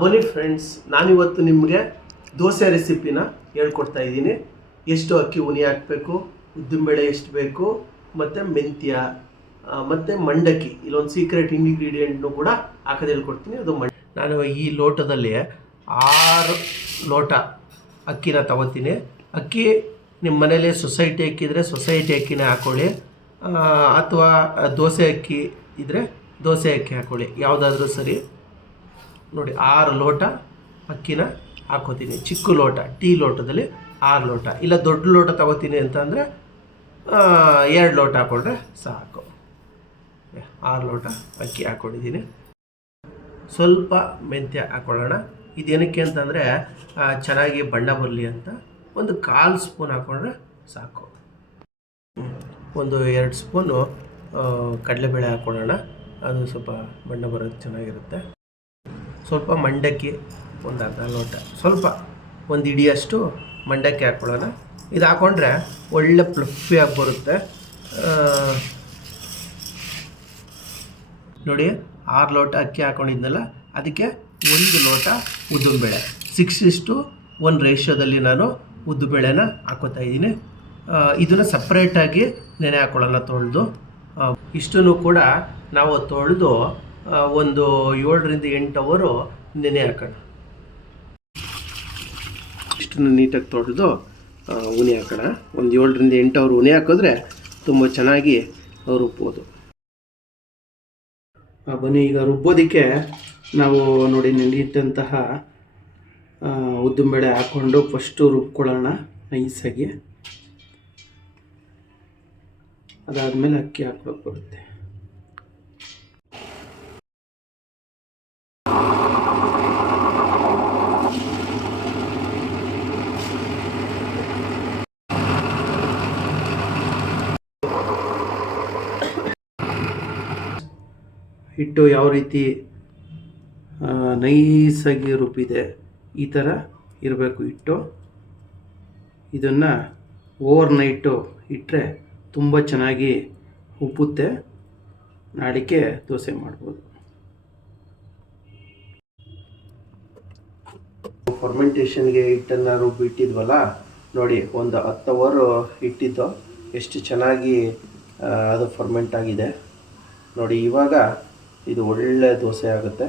ಬನ್ನಿ ಫ್ರೆಂಡ್ಸ್ ನಾನಿವತ್ತು ನಿಮಗೆ ದೋಸೆ ರೆಸಿಪಿನ ಹೇಳ್ಕೊಡ್ತಾ ಇದ್ದೀನಿ. ಎಷ್ಟು ಅಕ್ಕಿ ಉನಿ ಹಾಕಬೇಕು ಉದ್ದಿನಬೇಳೆ ಎಷ್ಟು ಬೇಕು, ಮತ್ತು ಮೆಂತ್ಯ ಮತ್ತು ಮಂಡಕ್ಕಿ. ಇಲ್ಲೊಂದು ಸೀಕ್ರೆಟ್ ಇಂಗ್ರೀಡಿಯೆಂಟ್ನು ಕೂಡ ಹಾಕೋದು ಹೇಳ್ಕೊಡ್ತೀನಿ. ಅದು ಮಂಡ ನಾನು ಈ ಲೋಟದಲ್ಲಿ ಆರು ಲೋಟ ಅಕ್ಕಿನ ತಗೋತೀನಿ. ಅಕ್ಕಿ ನಿಮ್ಮ ಮನೇಲಿ ಸೊಸೈಟಿ ಅಕ್ಕಿದ್ರೆ ಸೊಸೈಟಿ ಅಕ್ಕಿನೇ ಹಾಕ್ಕೊಳ್ಳಿ ಅಥವಾ ದೋಸೆ ಅಕ್ಕಿ ಇದ್ದರೆ ದೋಸೆ ಅಕ್ಕಿ ಹಾಕ್ಕೊಳ್ಳಿ ಯಾವುದಾದ್ರೂ ಸರಿ. ನೋಡಿ ಆರು ಲೋಟ ಅಕ್ಕಿನ ಹಾಕೋತೀನಿ ಚಿಕ್ಕ ಲೋಟ, ಟೀ ಲೋಟದಲ್ಲಿ ಆರು ಲೋಟ. ಇಲ್ಲ ದೊಡ್ಡ ಲೋಟ ತಗೋತೀನಿ ಅಂತಂದರೆ ಎರಡು ಲೋಟ ಹಾಕೊಂಡ್ರೆ ಸಾಕು. ಆರು ಲೋಟ ಅಕ್ಕಿ ಹಾಕ್ಕೊಂಡಿದ್ದೀನಿ ಸ್ವಲ್ಪ ಮೆಂತ್ಯ ಹಾಕೊಳ್ಳೋಣ. ಇದೇನಕ್ಕೆ ಅಂತಂದರೆ ಚೆನ್ನಾಗಿ ಬಣ್ಣ ಬರಲಿ ಅಂತ ಒಂದು ಕಾಲು ಸ್ಪೂನ್ ಹಾಕ್ಕೊಂಡ್ರೆ ಸಾಕು. ಒಂದು ಎರಡು ಸ್ಪೂನು ಕಡಲೆಬೇಳೆ ಹಾಕ್ಕೊಳ್ಳೋಣ ಅದು ಸ್ವಲ್ಪ ಬಣ್ಣ ಬರೋದು ಚೆನ್ನಾಗಿರುತ್ತೆ. ಸ್ವಲ್ಪ ಮಂಡಕ್ಕಿ, ಒಂದು ಅರ್ಧ ಲೋಟ, ಸ್ವಲ್ಪ ಒಂದು ಇಡಿಯಷ್ಟು ಮಂಡಕ್ಕಿ ಹಾಕ್ಕೊಳ್ಳೋಣ. ಇದು ಹಾಕ್ಕೊಂಡ್ರೆ ಒಳ್ಳೆ ಪ್ಲಫಿಯಾಗಿ ಬರುತ್ತೆ. ನೋಡಿ, ಆರು ಲೋಟ ಅಕ್ಕಿ ಹಾಕ್ಕೊಂಡಿದ್ನಲ್ಲ ಅದಕ್ಕೆ ಒಂದು ಲೋಟ ಉದ್ದಿನಬೇಳೆ ಸಿಕ್ಸ್ ಇಷ್ಟು ಒಂದು ರೇಷ್ಯೋದಲ್ಲಿ ನಾನು ಉದ್ದುಬೇಳೆನ ಹಾಕೋತಾ ಇದ್ದೀನಿ. ಇದನ್ನು ಸಪ್ರೇಟಾಗಿ ನೆನೆ ಹಾಕೊಳ್ಳೋಣ ತೊಳೆದು. ಇಷ್ಟನ್ನು ಕೂಡ ನಾವು ತೊಳೆದು ಒಂದು ಏಳರಿಂದ ಎಂಟು ಅವರು ನೆನೆ ಹಾಕೋಣ. ಇಷ್ಟನ್ನು ನೀಟಾಗಿ ತೊಳೆದು ಉನಿ ಹಾಕೋಣ. ಒಂದು ಏಳರಿಂದ ಎಂಟು ಅವರು ಉನಿ ಹಾಕಿದ್ರೆ ತುಂಬ ಚೆನ್ನಾಗಿ ರುಬ್ಬೋದು. ಬನ್ನಿ, ಈಗ ರುಬ್ಬೋದಕ್ಕೆ ನಾವು ನೋಡಿ ನೆನೆಯಿಟ್ಟಂತಹ ಉದ್ದಿನಬೇಳೆ ಹಾಕ್ಕೊಂಡು ಫಸ್ಟು ರುಬ್ಕೊಳ್ಳೋಣ ನೈಸಾಗಿ. ಅದಾದಮೇಲೆ ಅಕ್ಕಿ ಹಾಕ್ಬೇಕು ಬರುತ್ತೆ. ಹಿಟ್ಟು ಯಾವ ರೀತಿ ನೈಸಾಗಿ ರುಬ್ಬಿದೆ, ಈ ಥರ ಇರಬೇಕು ಹಿಟ್ಟು. ಇದನ್ನು ಓವರ್ ನೈಟು ಇಟ್ಟರೆ ತುಂಬ ಚೆನ್ನಾಗಿ ಉಪ್ಪುತ್ತೆ. ನಾಡಿಕೆ ದೋಸೆ ಮಾಡ್ಬೋದು. ಫರ್ಮೆಂಟೇಷನ್ಗೆ ಹಿಟ್ಟನ್ನು ರುಬ್ಬಿಟ್ಟಿದ್ವಲ್ಲ ನೋಡಿ ಒಂದು ಹತ್ತು ಅವರು ಇಟ್ಟಿದ್ದು ಎಷ್ಟು ಚೆನ್ನಾಗಿ ಅದು ಫರ್ಮೆಂಟ್ ಆಗಿದೆ. ನೋಡಿ ಇವಾಗ ಇದು ಒಳ್ಳೆ ದೋಸೆ ಆಗುತ್ತೆ.